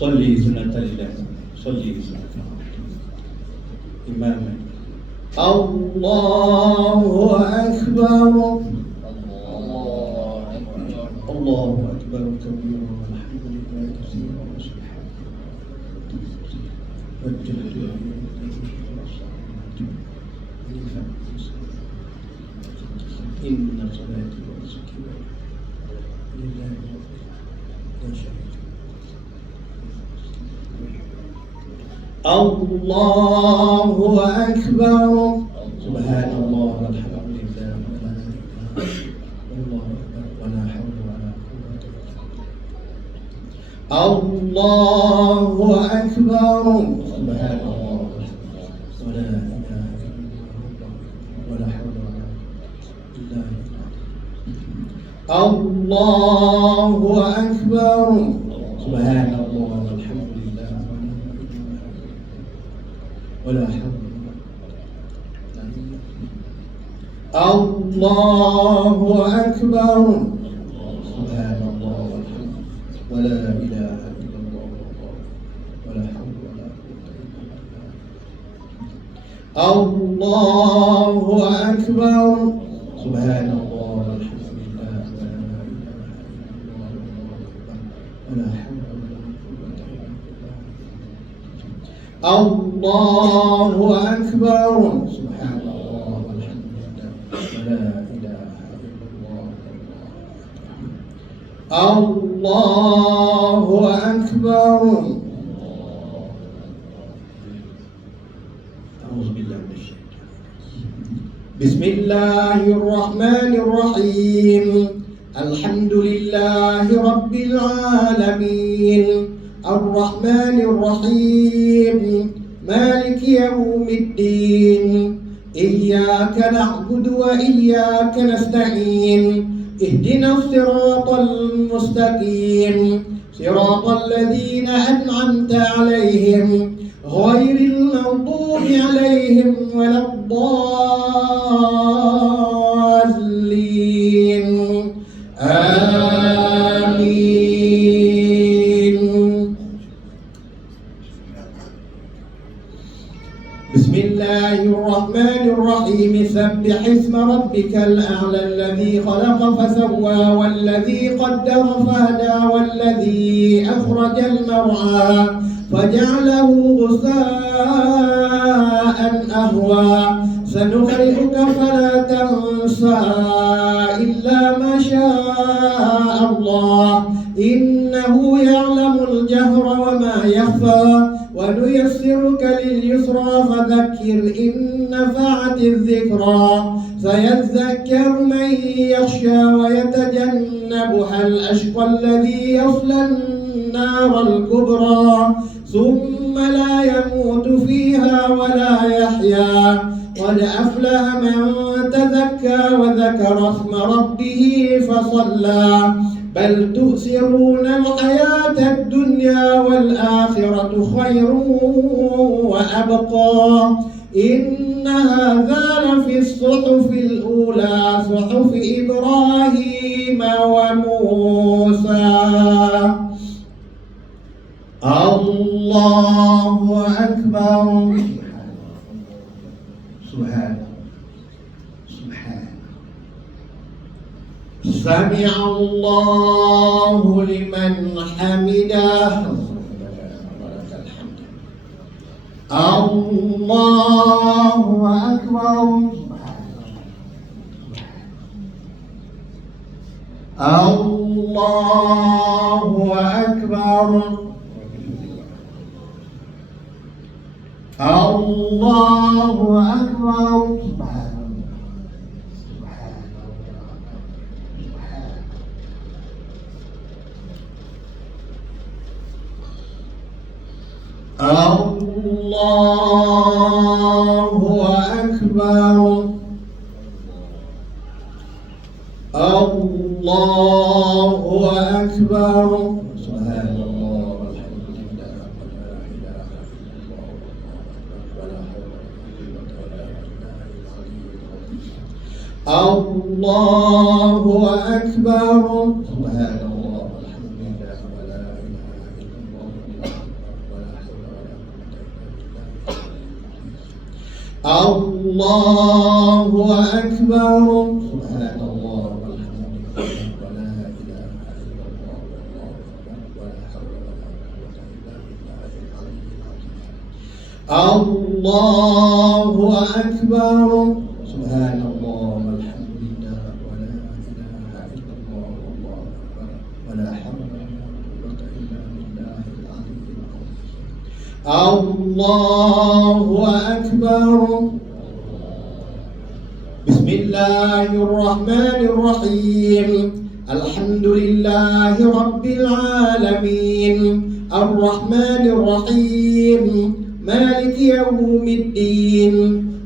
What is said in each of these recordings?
صلي سنة الله صلي سنة إماما. الله أكبر الله أكبر كبيرا والحمد لله كثيرا وسبحان الله وجهت إن صلاتي ونسكي لله لا شريك له. الله أكبر سبحان الله والحمد لله ولا إله إلا الله ولا حول ولا قوة إلا بالله. الله أكبر سبحان الله ولا إله إلا الله ولا حول ولا قوة إلا بالله. الله أكبر سبحان الله والحمد لله ولا حول. الله أكبر سبحان الله والحمد ولا إله إلا الله ولا حول ولا قوة إلا بالله. الله أكبر سبحان الله والحمد لله ولا حول ولا قوة إلا بالله. الله أكبر سبحان الله والحمد لله ولا إله إلا الله. الله أكبر. أعوذ بالله من الشيطان. بسم الله الرحمن الرحيم. الحمد لله رب العالمين الرحمن الرحيم مالك يوم الدين إياك نعبد وإياك نستعين اهدنا الصراط المستقيم صراط الذين أنعمت عليهم غير المغضوب عليهم ولا الضالين آمين. بسم الله الرحمن الرحيم. سبح اسم ربك الأعلى الذي خلق فسوى والذي قدر فهدى والذي أخرج المرعى فجعله غثاء أهوى سنقرئك فلا تنسى إلا ما شاء الله إنه يعلم الجهر وما يخفى ونيسرك لليسرى فذكر إن نفعت الذكرى سيذكر من يخشى ويتجنبها الأشقى الذي يصلى النار الكبرى ثم لا يموت فيها ولا يحيا قد أفلح من تزكى وذكر اسم ربه فصلى بل تؤثرون الحياة الدنيا والآخرة خير وأبقى إن هذا لفي الصحف الأولى صحف إبراهيم وموسى. الله أكبر. سبحان سمع الله لمن حمده. الله أكبر. الله أكبر. الله أكبر. الله أكبر. الله أكبر. سبحان الله والحمد لله ولا إله إلا الله ولا حول ولا قوة إلا بالله. الله أكبر. سبحان الله والحمد لله ولا إله إلا الله الله أكبر سبحان الله والحمد لله ولا إله إلا الله والله أكبر ولا حول ولا قوة إلا بالله العلي العظيم الله أكبر سبحان الله والحمد لله ولا إله إلا الله والله أكبر ولا حول ولا قوة إلا بالله العلي العظيم الله أكبر بسم الله الرحمن الرحيم الحمد لله رب العالمين الرحمن الرحيم مالك يوم الدين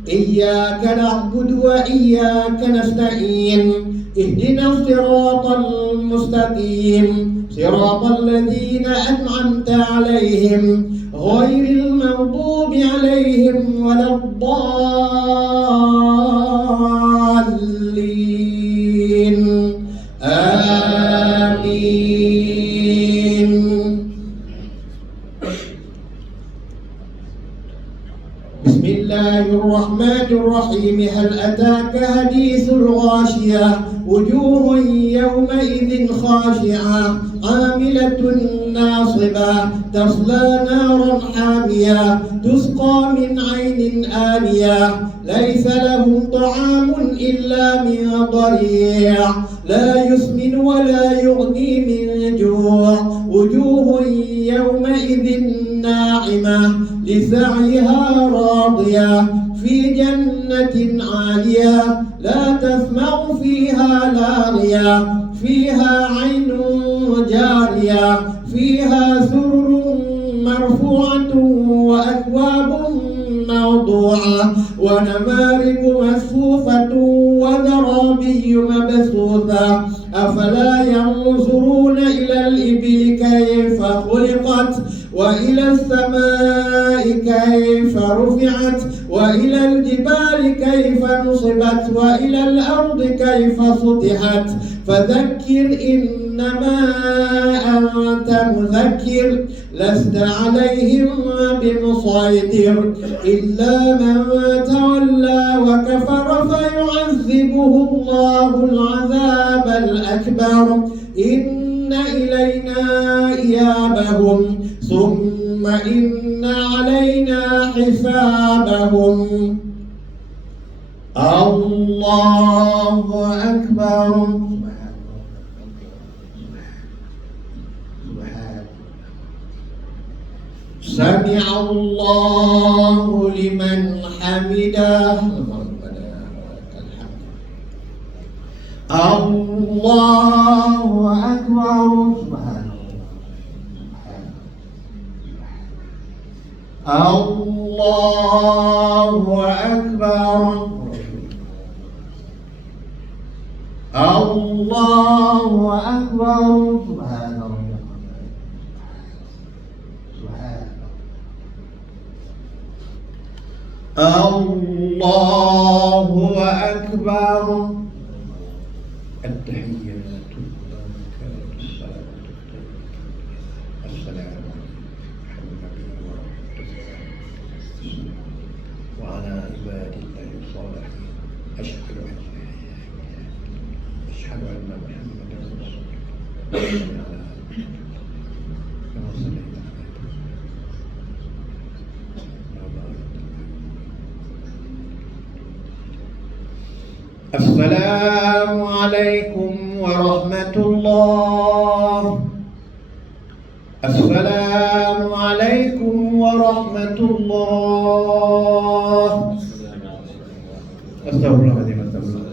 إياك نعبد وإياك نستعين اهدنا الصراط المستقيم صراط الذين أنعمت عليهم غير المغضوب عليهم ولا الضالين آمين بسم الله الرحمن الرحيم هل أتاك حديث الغاشية وجوه يومئذ خاشعة عاملة ناصبة تصلى نارا حامية تسقى من عين آنية ليس لهم طعام إلا من ضريع لا يسمن ولا يغني من جوع وجوه يومئذ ناعمة لسعيها راضية في جنة عالية لا تسمع فيها لاغية فيها عين جارية فيها سرر مرفوعة وأكواب موضوعة ونمارق مصفوفة وزرابي مبثوثة أفلا ينظرون إلى الإبل كيف خلقت وإلى السماء كيف رفعت وإلى الجبال كيف نصبت وإلى الأرض كيف سطحت فذكر إنما أنت مذكر لست عليهم بمسيطر إلا من تولى وكفر فيعذبه الله العذاب الأكبر إن إلينا إيابهم ثم إن علينا حسابهم الله أكبر سمع الله لمن حمده الله أكبر الله أكبر الله أكبر سبحان الله الله أكبر التحيات السلام وعلى عباد الله الصالحين أشهد أن محمدا رسول الله كما صليت السلام عليكم ورحمة الله السلام عليكم ورحمة الله أستغفر الله العظيم أستغفر الله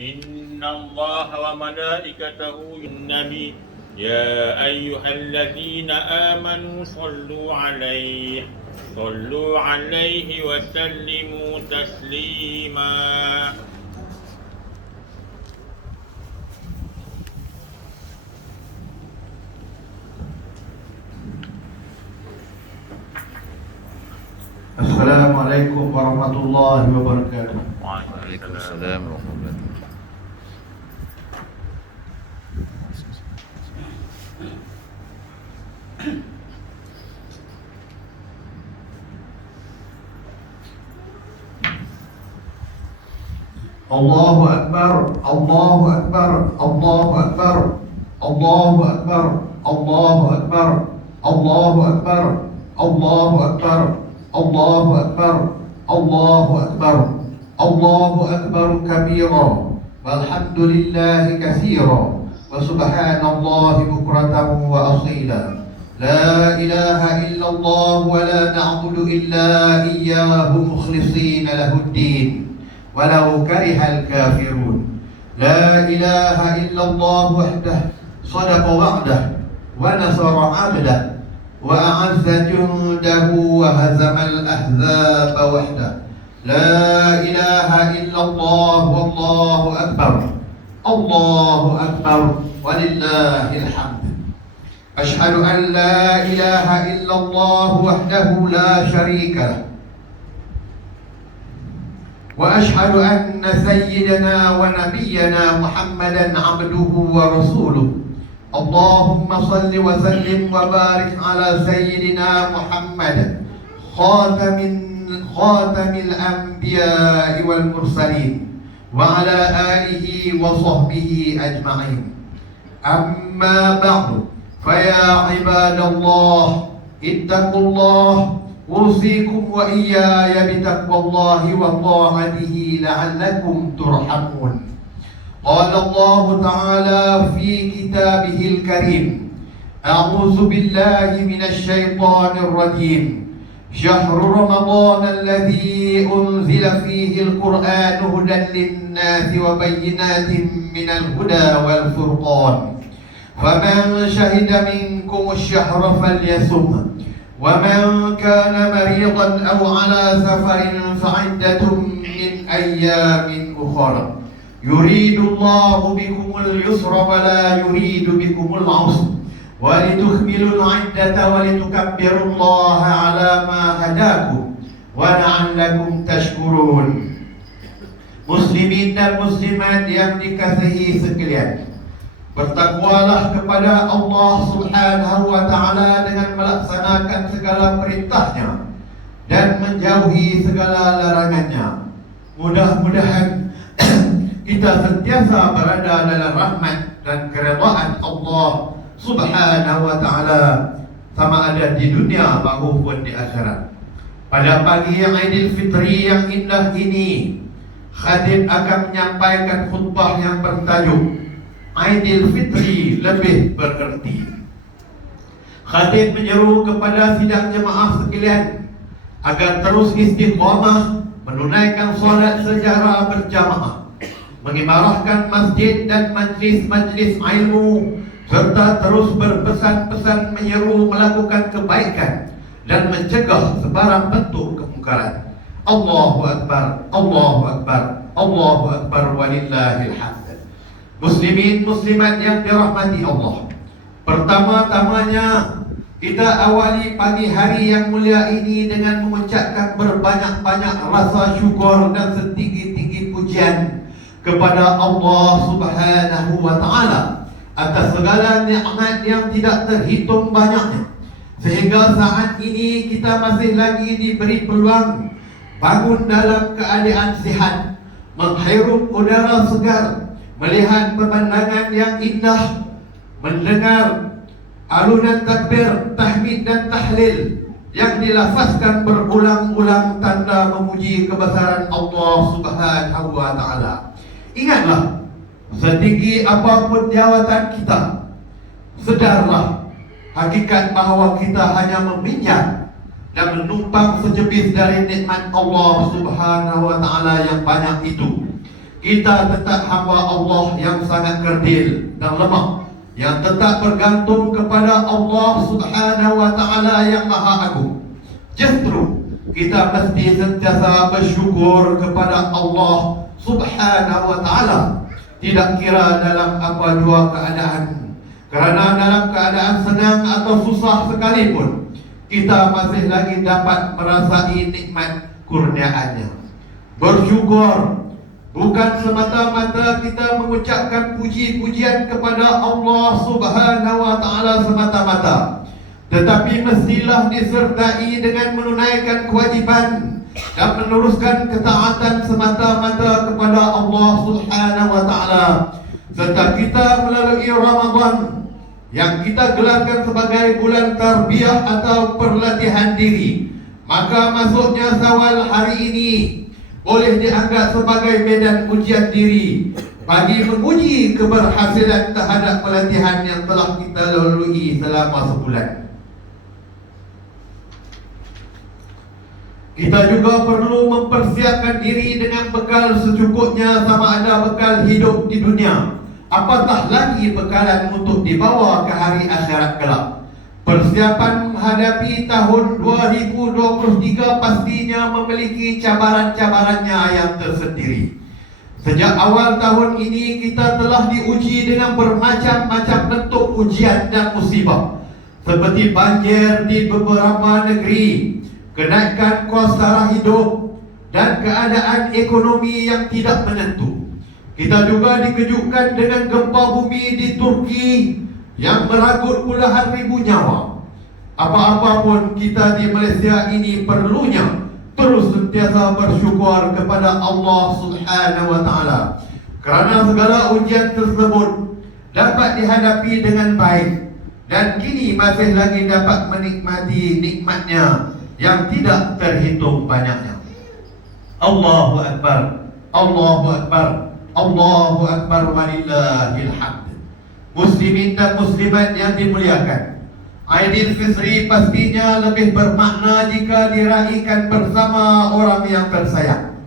إن الله وملائكته النبي يا أيها الذين آمنوا صلوا عليه وسلموا تسليما السلام عليكم ورحمة الله وبركاته. Waalaikumsalam warahmatullahi wabarakatuh. Allahu Akbar, Allahu Akbar, Allahu Akbar, Allahu Akbar, Allahu Akbar, Allahu Akbar, Allahu Akbar, Allahu Akbar, Allahu Akbar, Allahu Akbar kabira, walhamdulillahi katsira, wa subhanallahi bukratan wa asila. La ilaha illallah wa la na'budu illa iyyahu mukhlishina lahuddin walau karihal kafirun. La ilaha illallah wahdah sadaqa wa'dah wa nasara 'abdah wa a'azza jundahu wa hazamal ahzaba wahdah. La ilaha illallah wallahu akbar. Allahu akbar walillahil hamd. Ashhadu an la ilaha illallah wahdahu la syarika lah. وأشهد أن سيدنا ونبينا محمدا عبده ورسوله. اللهم صل وسلم وبارك على سيدنا محمد خاتم الأنبياء والمرسلين وعلى آله وصحبه أجمعين. أما بعد فيا عباد الله اتقوا الله أوصيكم وإياي بتقوى الله وطاعته لعلكم ترحمون. قال الله تعالى في كتابه الكريم: أعوذ بالله من الشيطان الرجيم. شهر رمضان الذي أنزل فيه القرآن هدى للناس وبينات من الهدى والفرقان، فمن شهد منكم الشهر فليصمه، ومن كان مريضا أو على سفر فعدة من أيام أخرى. يريد الله بكم اليسر ولا يريد بكم العسر ولتكملوا العدة ولتكبروا الله على ما هداكم ولعلكم تشكرون. Muslimin dan muslimat yang dikasihi sekalian, bertakwalah kepada Allah Subhanahu wa ta'ala dengan melaksanakan segala perintahnya dan menjauhi segala larangannya. Mudah-mudahan kita sentiasa berada dalam rahmat dan keredaan Allah Subhanahu wa ta'ala, sama ada di dunia maupun di akhirat. Pada pagi yang Aidil Fitri yang indah ini, khatib akan menyampaikan khutbah yang bertajuk Aidil Fitri lebih bererti. Khatib menyeru kepada sidang jemaah sekalian agar terus istiqamah menunaikan solat secara berjamaah, mengimarahkan masjid dan majlis-majlis ilmu, serta terus berpesan-pesan menyeru melakukan kebaikan dan mencegah sebarang bentuk kemungkaran. Allahu Akbar, Allahu Akbar, Allahu Akbar walillahil hamd. Muslimin muslimat yang dirahmati Allah, pertama-tamanya kita awali pagi hari yang mulia ini dengan mengucapkan berbanyak-banyak rasa syukur dan setinggi-tinggi pujian kepada Allah Subhanahu wa ta'ala atas segala nikmat yang tidak terhitung banyaknya, sehingga saat ini kita masih lagi diberi peluang bangun dalam keadaan sihat, menghirup udara segar, melihat pemandangan yang indah, mendengar alunan takbir, tahmid dan tahlil yang dilafazkan berulang-ulang tanda memuji kebesaran Allah Subhanahu wa ta'ala. Ingatlah, setinggi apapun jawatan kita, sedarlah hakikat bahawa kita hanya meminjam dan menumpang sejepit dari nikmat Allah Subhanahu wa ta'ala yang banyak itu. Kita tetap hamba Allah yang sangat kerdil dan lemah, yang tetap bergantung kepada Allah Subhanahu wa ta'ala yang maha agung. Justru kita mesti sentiasa bersyukur kepada Allah Subhanahu wa ta'ala, tidak kira dalam apa jua keadaan. Kerana dalam keadaan senang atau susah sekalipun, kita masih lagi dapat merasai nikmat kurniaannya. Bersyukur bukan semata-mata kita mengucapkan puji-pujian kepada Allah Subhanahu wa Ta'ala semata-mata, tetapi mestilah disertai dengan menunaikan kewajipan dan meneruskan ketaatan semata-mata kepada Allah Subhanahu wa Ta'ala. Serta kita melalui Ramadan yang kita gelarkan sebagai bulan tarbiyah atau perlatihan diri, maka masuknya Syawal hari ini boleh dianggap sebagai medan ujian diri bagi menguji keberhasilan terhadap pelatihan yang telah kita lalui selama sebulan. Kita juga perlu mempersiapkan diri dengan bekal secukupnya, sama ada bekal hidup di dunia, apatah lagi bekalan untuk dibawa ke hari akhirat kelak. Persiapan menghadapi tahun 2023 pastinya memiliki cabaran-cabarannya yang tersendiri. Sejak awal tahun ini kita telah diuji dengan bermacam-macam bentuk ujian dan musibah, seperti banjir di beberapa negeri, kenaikan kos sara hidup, dan keadaan ekonomi yang tidak menentu. Kita juga dikejutkan dengan gempa bumi di Turki yang meragut puluhan ribu nyawa. Apa-apa pun kita di Malaysia ini perlunya terus sentiasa bersyukur kepada Allah Subhanahu wa Ta'ala, kerana segala ujian tersebut dapat dihadapi dengan baik, dan kini masih lagi dapat menikmati nikmatnya yang tidak terhitung banyaknya. Allahu Akbar, Allahu Akbar, Allahu Akbar, walillahil hamd. Muslimin dan muslimat yang dimuliakan, Aidilfitri pastinya lebih bermakna jika diraihkan bersama orang yang tersayang.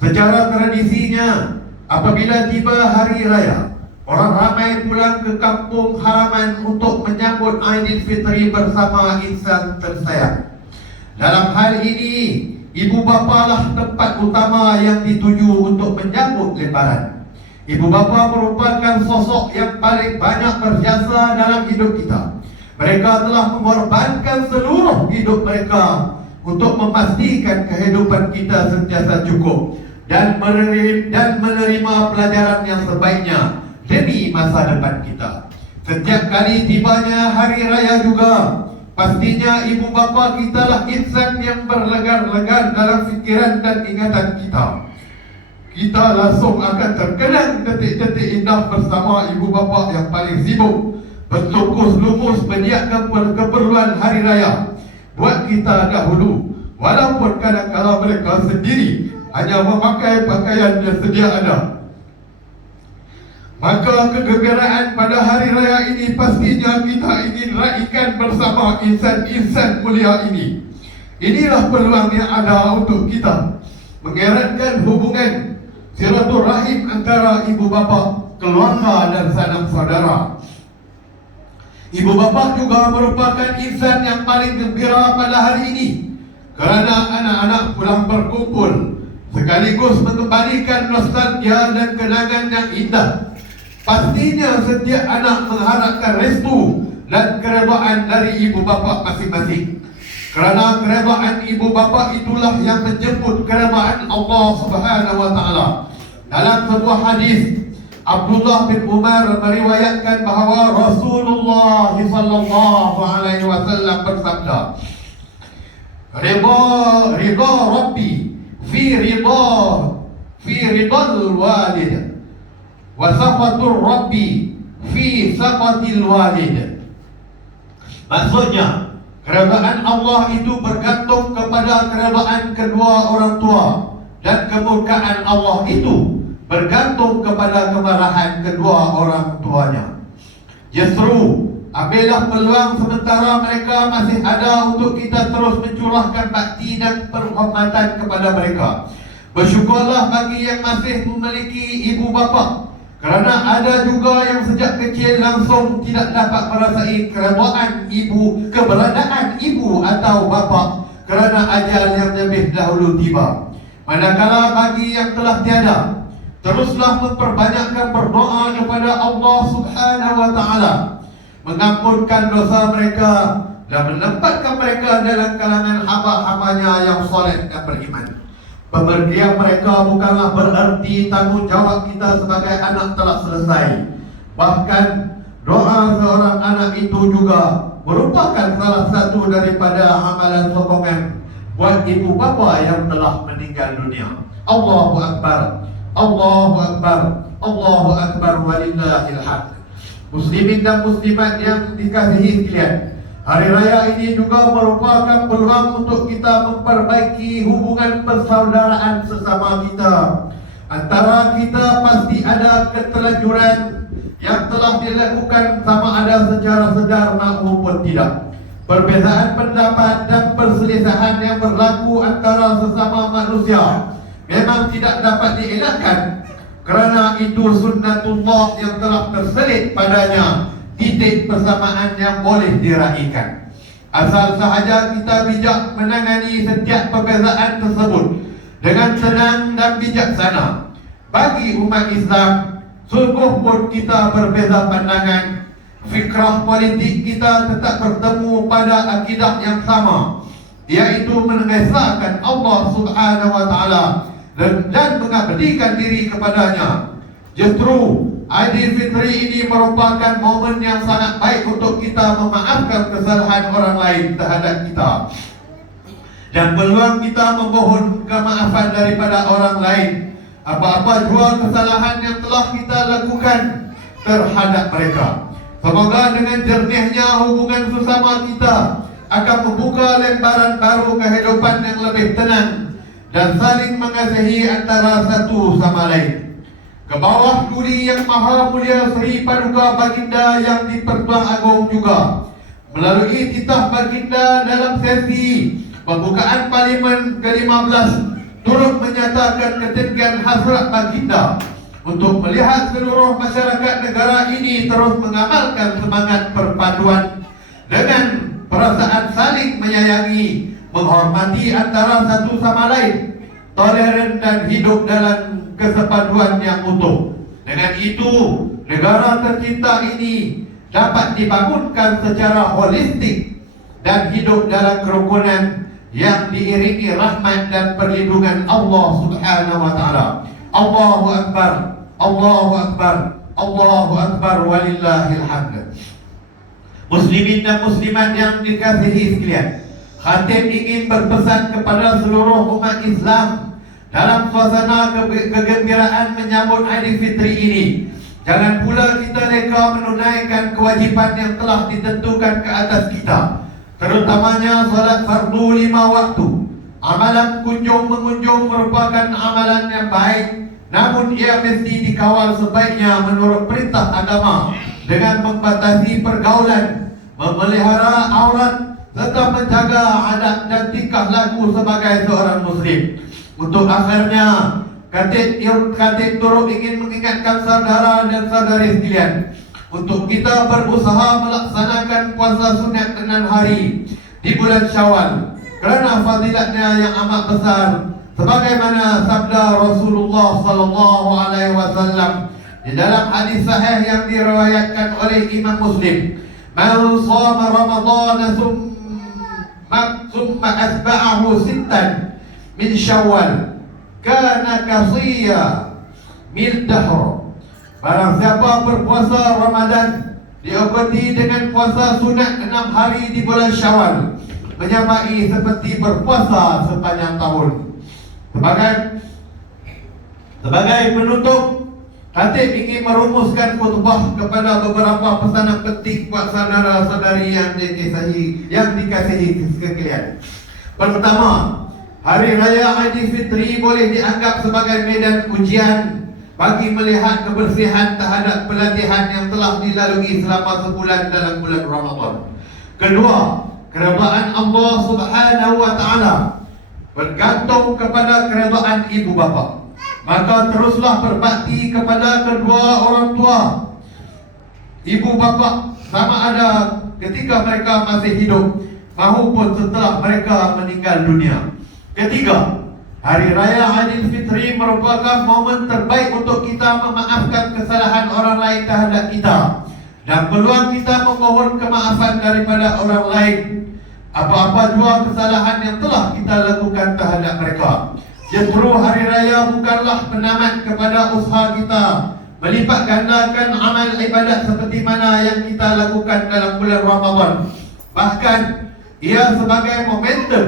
Secara tradisinya, apabila tiba hari raya, orang ramai pulang ke kampung halaman untuk menyambut Aidilfitri bersama insan tersayang. Dalam hal ini, ibu bapa lah tempat utama yang dituju untuk menyambut lebaran. Ibu bapa merupakan sosok yang paling banyak berjasa dalam hidup kita. Mereka telah mengorbankan seluruh hidup mereka untuk memastikan kehidupan kita sentiasa cukup dan menerima pelajaran yang sebaiknya demi masa depan kita. Setiap kali tibanya hari raya juga, pastinya ibu bapa kita lah insan yang berlegar-legar dalam fikiran dan ingatan kita. Kita langsung akan terkenang detik-detik indah bersama ibu bapa yang paling sibuk berlukus lumus menyiapkan keperluan hari raya buat kita dahulu, walaupun kadang-kadang mereka sendiri hanya memakai pakaian yang sedia ada. Maka kegembiraan pada hari raya ini pastinya kita ingin raikan bersama insan-insan mulia ini. Inilah peluang yang ada untuk kita mengeratkan hubungan silaturahim antara ibu bapa, keluarga dan sanak saudara. Ibu bapa juga merupakan insan yang paling gembira pada hari ini, kerana anak-anak pulang berkumpul sekaligus mengembalikan nostalgia dan kenangan yang indah. Pastinya setiap anak mengharapkan restu dan keredaan dari ibu bapa masing-masing, kerana keredaan ibu bapa itulah yang menjemput keredaan Allah Subhanahu wa Ta'ala. Dalam sebuah hadis, Abdullah bin Umar meriwayatkan bahawa Rasulullah sallallahu alaihi wasallam bersabda, Ridha Rabbi fi ridal walid, wa sakhatur Rabbi fi sakhatil walid. Maksudnya, keredaan Allah itu bergantung kepada keredaan kedua orang tua, dan kemurkaan Allah itu bergantung kepada kemarahan kedua orang tuanya. Justru ambillah peluang sementara mereka masih ada untuk kita terus mencurahkan bakti dan penghormatan kepada mereka. Bersyukurlah bagi yang masih memiliki ibu bapa, kerana ada juga yang sejak kecil langsung tidak dapat merasai keredaan ibu, keberadaan ibu atau bapa, kerana ajal yang lebih dahulu tiba. Manakala bagi yang telah tiada, teruslah memperbanyakkan berdoa kepada Allah Subhanahu wa Ta'ala, mengampunkan dosa mereka dan menempatkan mereka dalam kalangan hamba-hambanya yang soleh dan beriman. Pemergian mereka bukanlah berarti tanggungjawab kita sebagai anak telah selesai. Bahkan doa seorang anak itu juga merupakan salah satu daripada amalan sokongan buat ibu bapa yang telah meninggal dunia. Allahu Akbar, Allahu Akbar, Allahu Akbar, walillahil hamd. Muslimin dan muslimat yang dikasihi sekalian, hari raya ini juga merupakan peluang untuk kita memperbaiki hubungan persaudaraan sesama kita. Antara kita pasti ada keterlanjuran yang telah dilakukan, sama ada secara sedar maupun tidak. Perbezaan pendapat dan perselisihan yang berlaku antara sesama manusia memang tidak dapat dielakkan, kerana itu sunnatullah yang telah terselit padanya titik persamaan yang boleh diraikan. Asal sahaja kita bijak menangani setiap perbezaan tersebut dengan tenang dan bijaksana. Bagi umat Islam, sungguh pun kita berbeza pandangan, fikrah politik kita tetap bertemu pada akidah yang sama, yaitu mengesahkan Allah Subhanahu wa Ta'ala dan mengabdikan diri kepadanya. Justru Aidilfitri ini merupakan momen yang sangat baik untuk kita memaafkan kesalahan orang lain terhadap kita, dan peluang kita memohon kemaafan daripada orang lain apa-apa jua kesalahan yang telah kita lakukan terhadap mereka. Semoga dengan jernihnya hubungan sesama kita akan membuka lembaran baru kehidupan yang lebih tenang dan saling mengasihi antara satu sama lain. Ke bawah duri yang maha mulia Sri Paduka Baginda yang di-Pertuan Agong juga melalui titah Baginda dalam sesi pembukaan Parlimen ke-15 turut menyatakan ketinggian hasrat Baginda untuk melihat seluruh masyarakat negara ini terus mengamalkan semangat perpaduan dengan perasaan saling menyayangi, menghormati antara satu sama lain, toleran dan hidup dalam kesepaduan yang utuh. Dengan itu, negara tercinta ini dapat dibangunkan secara holistik dan hidup dalam kerukunan yang diiringi rahmat dan perlindungan Allah Subhanahu wa Ta'ala. Allahu Akbar, Allahu Akbar, Allahu Akbar, walillahil hamd. Muslimin dan muslimat yang dikasihi sekalian, khatib ingin berpesan kepada seluruh umat Islam dalam suasana kegembiraan menyambut Aidilfitri ini. Jangan pula kita leka menunaikan kewajipan yang telah ditentukan ke atas kita, terutamanya salat fardu 5 waktu. Amalan kunjung-mengunjung merupakan amalan yang baik, namun ia mesti dikawal sebaiknya menurut perintah agama dengan membatasi pergaulan, memelihara aurat, serta menjaga adat dan tingkah laku sebagai seorang muslim. Untuk akhirnya, Khatib turut ingin mengingatkan saudara dan saudari sekalian untuk kita berusaha melaksanakan puasa sunat 6 hari di bulan Syawal, kerana fadilatnya yang amat besar, sebagaimana sabda Rasulullah sallallahu alaihi wasallam di dalam hadis sahih yang diriwayatkan oleh Imam Muslim, "Man shama Ramadan thumma atba'ahu sittan min Syawal kana kasiya mil dahr." Barang siapa berpuasa Ramadan diikuti dengan puasa sunat 6 hari di bulan Syawal, menyamai seperti berpuasa sepanjang tahun. Sebagai penutup, Khatib ingin merumuskan khutbah kepada beberapa pesanan penting buat saudara-saudari yang dikasihi sekalian. Pertama, Hari Raya Aidilfitri boleh dianggap sebagai medan ujian bagi melihat kebersihan terhadap pelatihan yang telah dilalui selama sebulan dalam bulan Ramadan. Kedua, keredaan Allah Subhanahu wa Ta'ala bergantung kepada keredaan ibu bapa. Maka teruslah berbakti kepada kedua orang tua ibu bapa, sama ada ketika mereka masih hidup maupun setelah mereka meninggal dunia. Ketiga, Hari Raya Aidilfitri merupakan momen terbaik untuk kita memaafkan kesalahan orang lain terhadap kita, dan peluang kita memohon kemaafan daripada orang lain apa-apa jua kesalahan yang telah kita lakukan terhadap mereka. Justru hari raya bukanlah penamat kepada usaha kita melipat gandakan amal ibadat seperti mana yang kita lakukan dalam bulan Ramadan. Bahkan ia sebagai momentum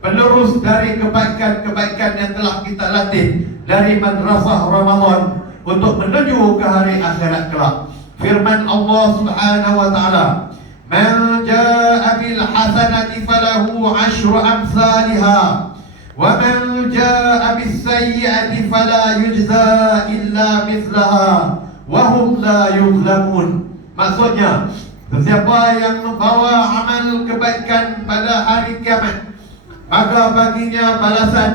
penerus dari kebaikan-kebaikan yang telah kita latih dari madrasah Ramadan untuk menuju ke hari akhirat kelak. Firman Allah Subhanahu wa taala, "Man jaa'a bil hasanati falahu 'ashru amsalha wa man jaa'a bis sayyi'ati fala yujza illa mithlaha wa hum la yuzlamun." Maksudnya, sesiapa yang membawa amal kebaikan pada hari kiamat, maka baginya balasan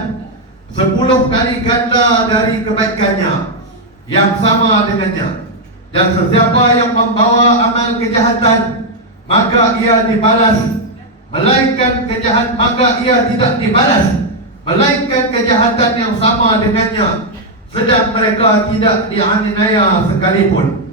10 kali ganda dari kebaikannya yang sama dengannya. Dan sesiapa yang membawa amal kejahatan, maka ia dibalas, melainkan kejahat, maka ia tidak dibalas, melainkan kejahatan yang sama dengannya, sedang mereka tidak dianiaya sekalipun.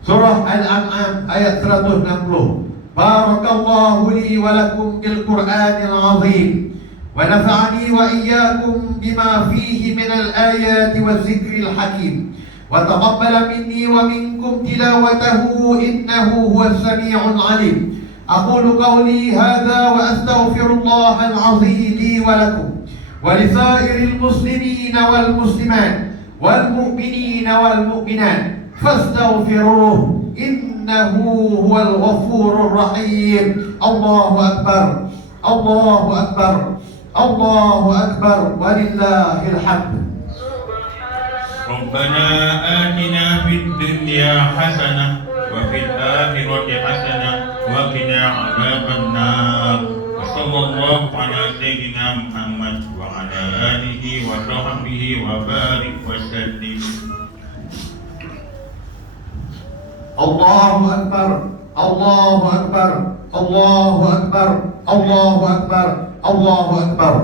Surah Al-An'am ayat 160. Barakallahu li wa lakum bil Qur'anil azim wa nafa'ani wa iyyakum bima fihi minal ayati waz zikril hakim wa taqabbala minni wa minkum tilawatahu innahu huwas sami'ul alim. Aqulu qawli hadha wa astaghfirullahal azim li wa lakum wa lisairil muslimina wal muslimat wal mu'minina wal mu'minat fastaghfiruhu innahu huwal ghafurur rahim. Allahu akbar, Allahu akbar, Allahu akbar, walillahil hamd. ربنا آتنا في الدنيا حسنة وفي الآخرة حسنة وقنا عذاب النار وصلى الله على سيدنا محمد وعلى آله وصحبه وبارك وسلم. Allahu akbar, Allahu akbar, Allahu akbar, Allahu akbar, Allahu akbar.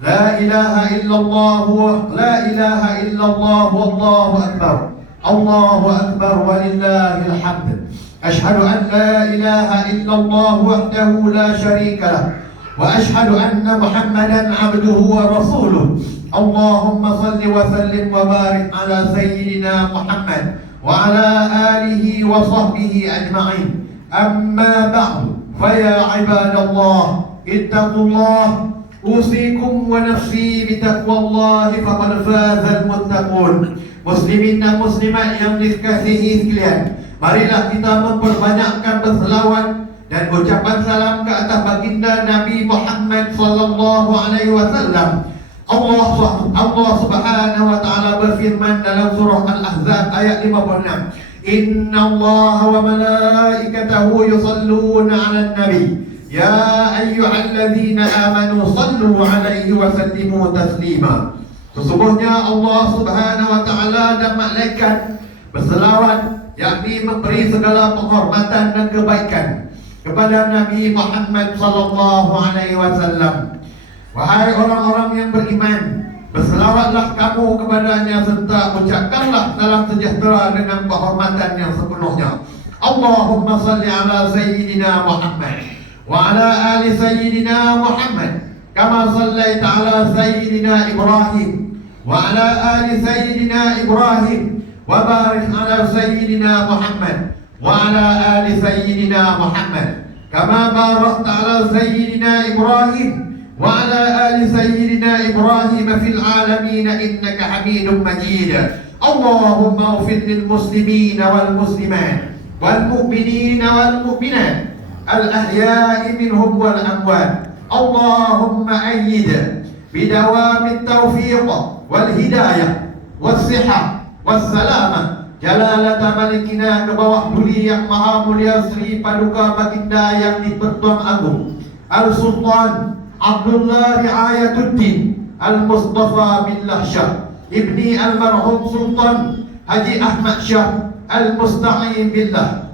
La ilaha illallah, la ilaha illallah, wallahu akbar. Allahu akbar walillahil hamd. Ashhadu an la ilaha illallah wahdahu la syarika lah wa ashhadu anna Muhammadan abduhu wa rasuluh. Allahumma salli wa sallim wa barik ala sayyidina Muhammad wa ala alihi wa sahbihi ajma'in. Amma ba'du, faya ibadallah, ittaqullah, usikum wa nafsi bitaqwallahi faqad fazal muttaqun. Muslimin dan muslimat yang dikasihi sekalian, marilah kita memperbanyakkan berselawat dan ucapan salam ke atas baginda Nabi Muhammad sallallahu alaihi wasallam. Allah Subhanahu wa taala berfirman dalam surah Al-Ahzab ayat 56, "Innallaha wa malaikatahu yusalluna 'alan nabi ya ayyuhalladzina amanu sallu 'alaihi wa sallimu taslima." Sesungguhnya Allah Subhanahu wa taala dan malaikat berselawat, yakni memberi segala penghormatan dan kebaikan kepada Nabi Muhammad sallallahu alaihi wasallam. Wahai orang-orang yang beriman, berselawatlah kamu kepadanya serta ucapkanlah salam sejahtera dengan penghormatan yang sepenuhnya. Allahumma salli ala sayyidina Muhammad wa ala ali sayyidina Muhammad kama sallaita ala sayyidina Ibrahim wa ala ali sayyidina Ibrahim wa barik ala sayyidina Muhammad wa ala ali sayyidina Muhammad kama barakta ala sayyidina Ibrahim wa ala ali sayyidina Ibrahim fil alamin innaka Hamidum Majid. Allahumma ighfir lil muslimina wal muslimat wal mu'minina wal mu'minat al ahya'i minhum wal amwat. Allahumma ayyid bidawamit tawfiq wal hidayah was sihah was salamah jalalata malikina, ke bawah duli yang maha mulia Sri Paduka Baginda yang di-Pertuan Agung Al-Sultan Abdullah Riayatuddin Al-Mustafa Billah Shah ibni Al-Marhum Sultan Haji Ahmad Shah Al-Musta'in Billah.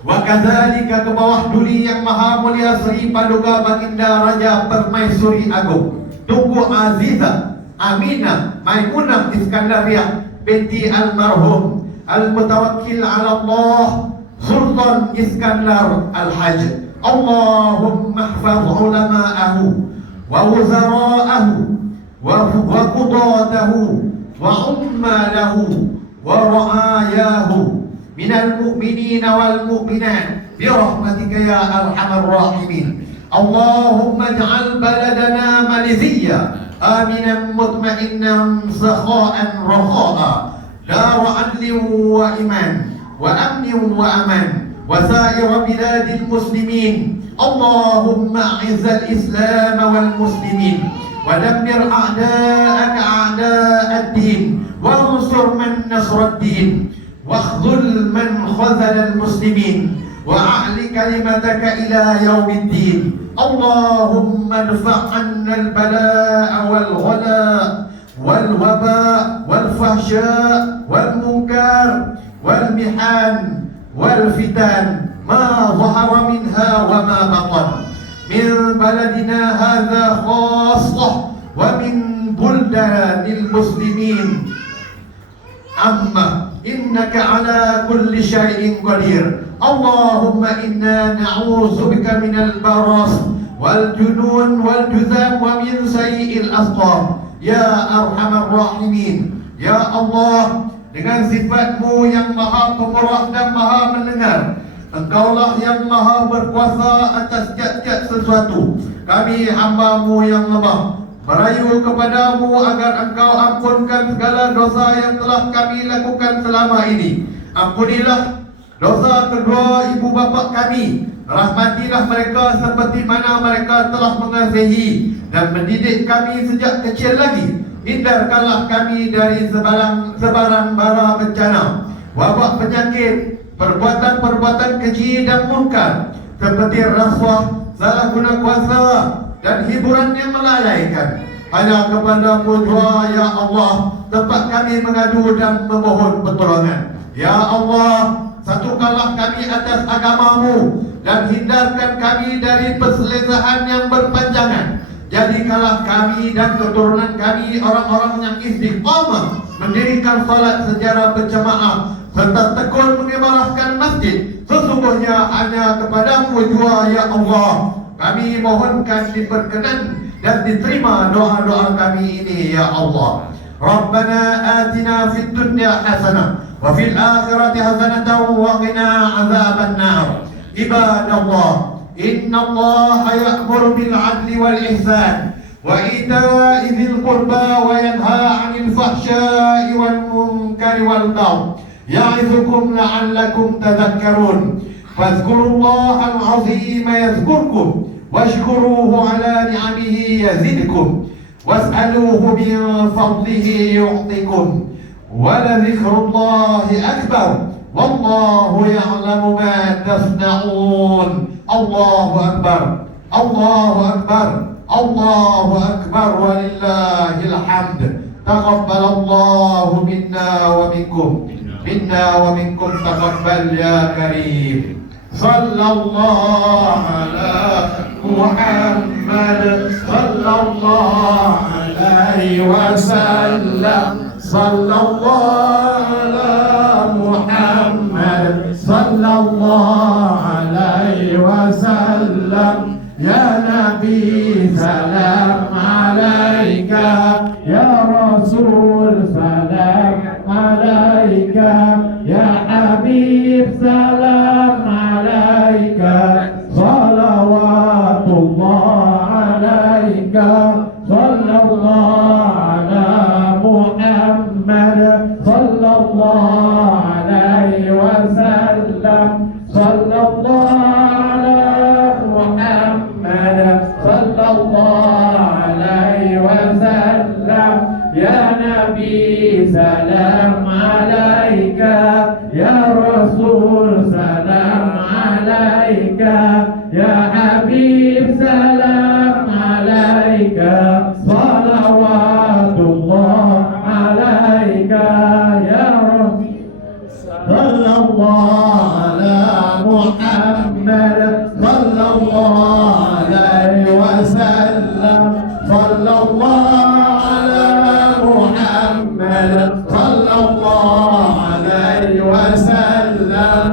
Wa kadzalika, ke bawah duli yang maha mulia Sri Paduka Baginda Raja Permaisuri Agung Tunku Azizah Aminah Maimunah Iskandariah binti Al-Marhum Al-Mutawakkil ala Allah Sultan Iskandar Al-Hajj. Allahumma ihfaz ulama'ahu ووزراءه وقضاته وعماله ورعاياه من المؤمنين والمؤمنات برحمتك يا أرحم الراحمين. اللهم اجعل بلدنا ماليزيا آمنا مطمئنا سخاء رخاء دار عدل وإيمان وأمن وأمان وسائر بلاد المسلمين. اللهم أعز الإسلام والمسلمين ودمر أعداءك أعداء الدين وانصر من نصر الدين واخذل من خذل المسلمين وأعل كلمتك إلى يوم الدين. اللهم ادفع عنا البلاء والغلاء والوباء والفحشاء والمنكر والمحن والفتن ما ظهر منها وما بطن من بلدنا هذا خاصة ومن بلدان المسلمين عامة، إنك على كل شيء قدير. اللهم إنا نعوذ بك من البرص والجنون والجذام ومن سيء الأسقام يا أرحم الراحمين. Ya Allah, dengan sifat-Mu yang maha pemurah dan maha mendengar, Engkaulah yang maha berkuasa atas tiap-tiap sesuatu. Kami hamba-Mu yang lemah merayu kepadamu agar Engkau ampunkan segala dosa yang telah kami lakukan selama ini. Ampunilah dosa kedua ibu bapa kami. Rahmatilah mereka seperti mana mereka telah mengasihi dan mendidik kami sejak kecil lagi. Hindarkanlah kami dari sebarang bara bencana, wabak penyakit, perbuatan-perbuatan keji dan munkar seperti rasuah, salah guna kuasa dan hiburan yang melalaikan. Hanya kepada-Mu jua ya Allah tempat kami mengadu dan memohon pertolongan. Ya Allah, satukanlah kami atas agama-Mu dan hindarkan kami dari perselisihan yang berpanjangan. Jadikanlah kami dan keturunan kami orang-orang yang istiqamah mendirikan salat secara berjamaah serta tekun mengimarahkan masjid. Sesungguhnya hanya kepada-Mu jua ya Allah kami mohonkan diperkenan dan diterima doa-doa kami ini ya Allah. Rabbana atina fid dunya hasanah wa fil akhirati hasanatan wa qina azaban nar. Ibadallah, إن الله يأمر بالعدل والإحسان وإيتاء ذي القربى وينهى عن الفحشاء والمنكر والبغي يعظكم لعلكم تذكرون. فاذكروا الله العظيم يذكركم واشكروه على نعمه يزدكم واسألوه من فضله يعطكم ولذكر الله أكبر والله يعلم ما تصنعون. الله أكبر الله أكبر الله أكبر ولله الحمد. تقبل الله منا ومنكم تقبل يا كريم. صلى الله على محمد صلى الله عليه وسلم. صلى الله على محمد صلى الله عليه وسلم. يا نبي سلام عليك يا رسول سلام عليك يا حبيب سلام عليك صلوات الله عليك. صلى الله على محمد صلى الله عليه وسلم. صلى الله على محمد صلى الله عليه وسلم. يا نبي سلام عليك يا رسول سلام عليك يا حبيب سلام عليك صلوات الله عليك يا رسول. صلى الله على محمد صلى الله عليه وسلم. صلى الله على محمد صلى الله عليه وسلم.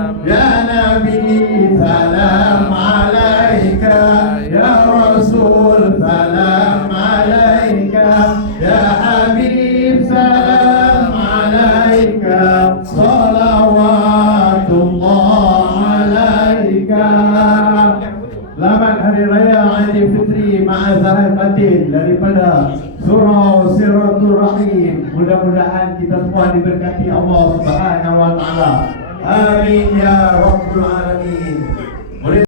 Hari Raya Aidilfitri Ma'azahar Qatil daripada Surah Siratul Rahim. Mudah-mudahan kita semua diberkati Allah Subhanahu wa taala. Amin ya rabbal alamin.